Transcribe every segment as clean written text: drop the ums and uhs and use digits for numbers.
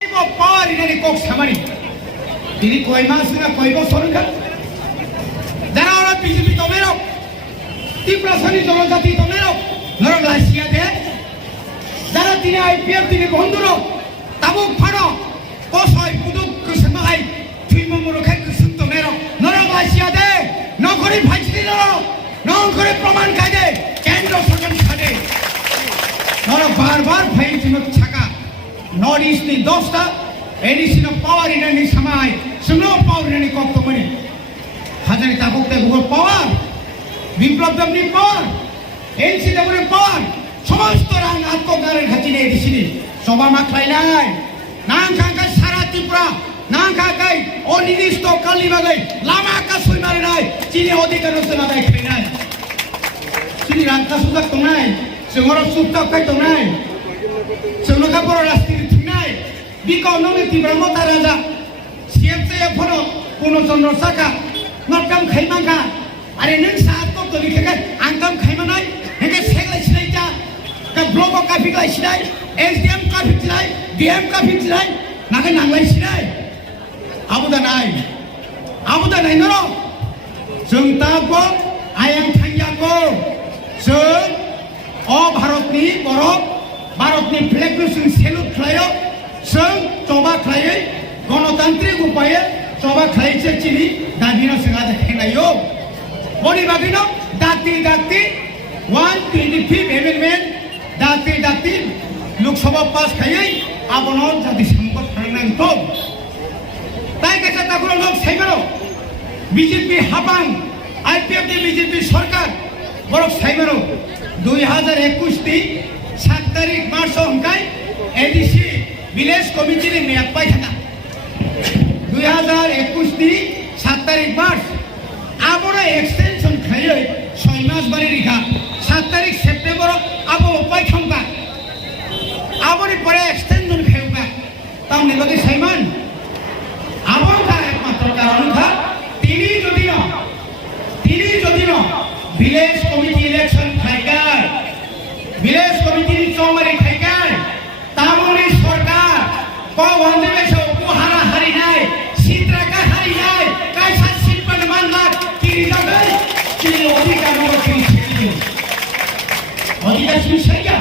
পাওয়ার Inani cock সামানি তিনি কয় মাস না কয় বছর যারা ওরা বিজেপি দমেরও তীব্রশ্রেণী জনজাতি দমেরও নরম রাশিয়া দে যারা তিনি আইপিএফ তিনি বন্ধুরও তাবুক ফানো কসয় পুদুক কুসমাই থুইমমুরো খাই কুসুম দমেরও নরম রাশিয়া দে নকরি ভাইছিলি নরম নকরি প্রমাণ খাইদে কেন্দ্র সরকার খাদে নরম বারবার ভাইছিনো ছাকা নর্থ ইস্ট ni 10টা এডিশন পাওয়ার ইনানি সময় সুনো পাওয়ার ইনানি কক্তমনি হাজারি তাবুকতে গুগল পাওয়ার বিপ্লব দমনি পাওয়ার এনসিডব্লিউ পাওয়ার সমস্ত রাং আত্মগারের খাতিরে এডিশনি সভা মাখলাইনাই নাংখাঙ্কাই সারা ত্রিপুরা নাংখাঙ্কাই অনির্দিষ্ট কালিবাগাই লামা কাসুই মারিনাই চিনি অধিকার রচনাদাই খাইনাই চিনি রাংকা সুজাক দंनाय जोंहर सुपताक खाय दंनाय जोंनोखा बर' राजनीति थुंनाय बिकाव नोंनि तिब्रामता राजा सीएफसीएफ फनो पूर्णचंद्र साका नटकाम खाइमांखा अरे नों सात तो लिखेखाय आंकाम खाइमानाय हेंगे सेगलाय सिनायता का ब्लक काफिलाय सिनाय एसडीएम काफिलाय डीएम काफिलाय नागे नांलाय सिनाय आबुदा नाय नरो जों ताबो आयां थांयागौ जों अ भारतनि बरफ भारतनि फ्लेगखौ जों सेलुट खालायो जों जबा खालायै गणतान्त्रिक उपाये जबा खालायसे चिनि दाबिनो जोंहा देखायनायो बनि बागैनो दाति 125 एमेन्डमेन्ट दाति लोकसभा पास खायै आबनो जाति सम्पद खालामनांगौ ताई कासा ताकुरो लोक साइबारो बीजेपी हाबां आईपीएफ नि बीजेपी सरकार बरफ साइबारो 2021 नि 7 तारिख मार्च हमकाय एडीसी विलेज कमिटी नि मेयाद पाइ थाका 2021 नि 7 तारिख मार्च आबोनो एक्सटेंशन खायै 6 मास बारि रिखा 7 तारिख सेप्टेम्बर आबो पाइ थांका आबोनि परे एक्सटेंशन खायौका तामनि बागै साइमान आबो का एकमात्र कारण था तिनी जदिनो विलेज कमिटी इलेक्शन खायगाय विलेज कमिटी चौमारी खायगाय तामुनि सरकार को वंदेबेसो कुहारा हारिनाय सिद्राका हारिनाय कायसा सिपन मानलाक किरि जागै किरि अधिकार नङा किरि सेलियो अधिकार सुइसाया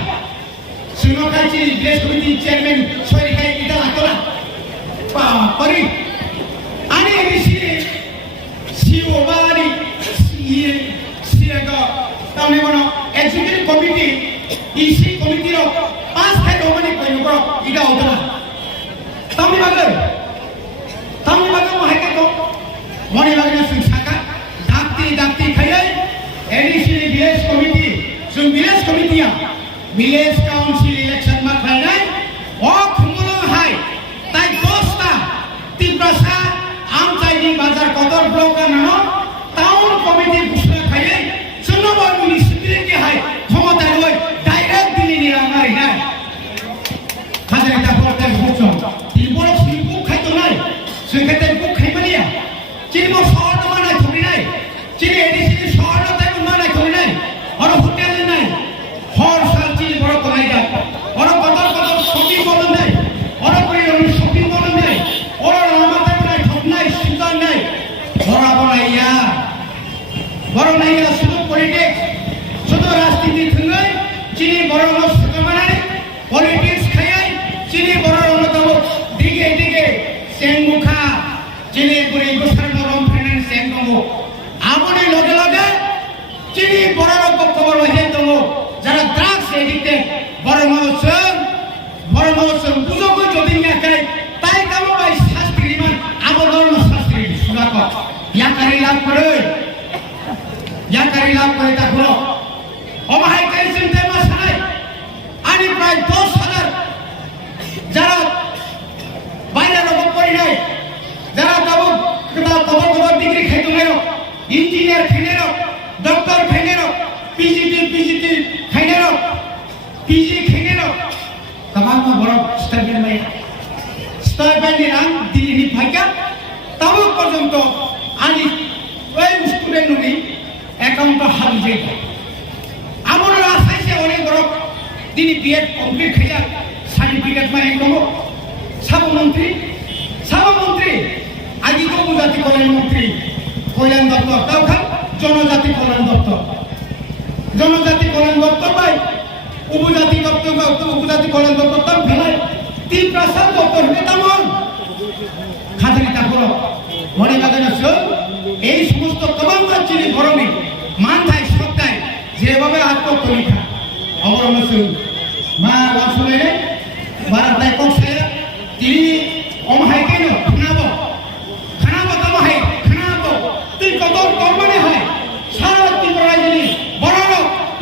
सुनोका चिरि विलेज कमिटी चेयरमैन सरिखाय इदा लाकला परि आनि एबिसि सिओबारि सिएगा तामने बनो एग्जीक्यूटिव कमिटी इसी कमिटी रो 5 थाय रोमानि कयनो इदा उदला तामनि बागै महायके तो मनि बागै सुसाका दाक्ति खायै एडीसी विलेज कमिटी जों विलेज कमिटिया विलेज काउन्सिल इलेक्शन मा खायनाय अ खुमुलो हाय ताय 10टा तिब्रासा आमचाइनि बाजार कदर ब्लक नानो टाउन कमिटी घोषणा खायै सोनोबा म्युनिसिपालिटी हाय क्षमता लय डाइरेक्ट दिल्ली रामारि ना हाजारे दाफोरते बुझो तिबोर सिबु खायतनाय जोंखेते बुक खायमानिया चिनिबो सहर मानाय थुरिनाय चिनि एडिसि सहर ताय मानाय थुरिनाय और होटेल नाय हर साल चिनि बड़ कमाइगा और कदर शॉपिंग मॉल नाय और कोई शॉपिंग मॉल नाय और रामाते बनाय ठगनाय सिंगार नाय बड़ा बनाया शुद्ध पॉलिटिक्स शुद्ध राजनीति थंगै चिनि बरनो सकामानाय पॉलिटिक्स खायै चिनि बरनो दो दिगे सेंगुखा चिनि बुरै गोसारनो रम फाइनान्स सेंगमो आबोनि लगे चिनि बरनो खबर हे दङ जारा ड्राग्स एडिक्टेड बरनो बुझोगो जदि नाखाय ताइ कामो बाय शास्त्रीमान आबोनो शास्त्री सुनाको याकारि लाभ करे ताकुरो अमाहाय कायसिम तेमा सानाय आनि प्राय 10,000 जारा बायरा रबो परिनाय जारा दाबो कबा डिग्री खायदोंनाय इंजिनियर खायनाय डॉक्टर खायनाय पीजीटी खायनाय पीजी खायनाय तमाम बरफ स्टाइपेंड रां दिल्ली फायका ताबो पर्यन्त आनि ओइ स्टुडेंट नुनि अकाउंट हाबि आमर आसाइसे अनेक बरफ दिनै बीएड कमप्लीट खाया सार्टिफिकेट माने दङ সাবমন্ত্রী আগে তো উপজাতি কল্যাণ মন্ত্রী কল্যাণ দপ্তর তাও খান জনজাতি কল্যাণ দপ্তর পাই উপজাতি কল্যাণ দপ্তর তাম ফেলায় তিন প্রসাদ দপ্তর হবে তেমন খাতারি তারপর মনে বাগান এই সমস্ত তবাঙ্গার চিনি গরমে মানধায় সপ্তাহে যেভাবে আত্মপরীক্ষা অবরণ মা আসলে বারাতায় কক্ষে তিনি অমহাই কেন খানাবো তমহাই খানাবো তুই কত কর্মণে হয় সারা ত্রিপুরা জিনিস বড়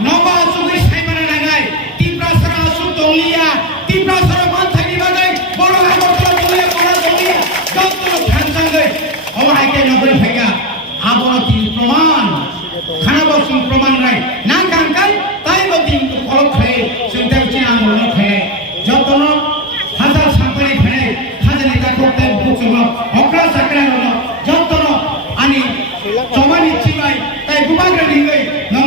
নবা আসুকে সাইবানা লাগায় ত্রিপুরা সারা আসুক দলিয়া ত্রিপুরা সারা মান থাকি বাগাই বড় আগরতলা দলিয়া বড় দলিয়া যত খানসাঙ্গে অমহাই কেন নগরী ভাইগা আবর তিনি প্রমাণ খানাবো সুন প্রমাণ রায় না কাঙ্কাই তাই বদিন তো কলক খায় সুনতে চিন আন্দোলন খায় যত হাজার সাঁতারি ফেলে খাজানি তা করতে বুঝল অকরা চাকরা হলো যত আনি জমানি চিবাই তাই গুবাগ্রে নিয়ে নং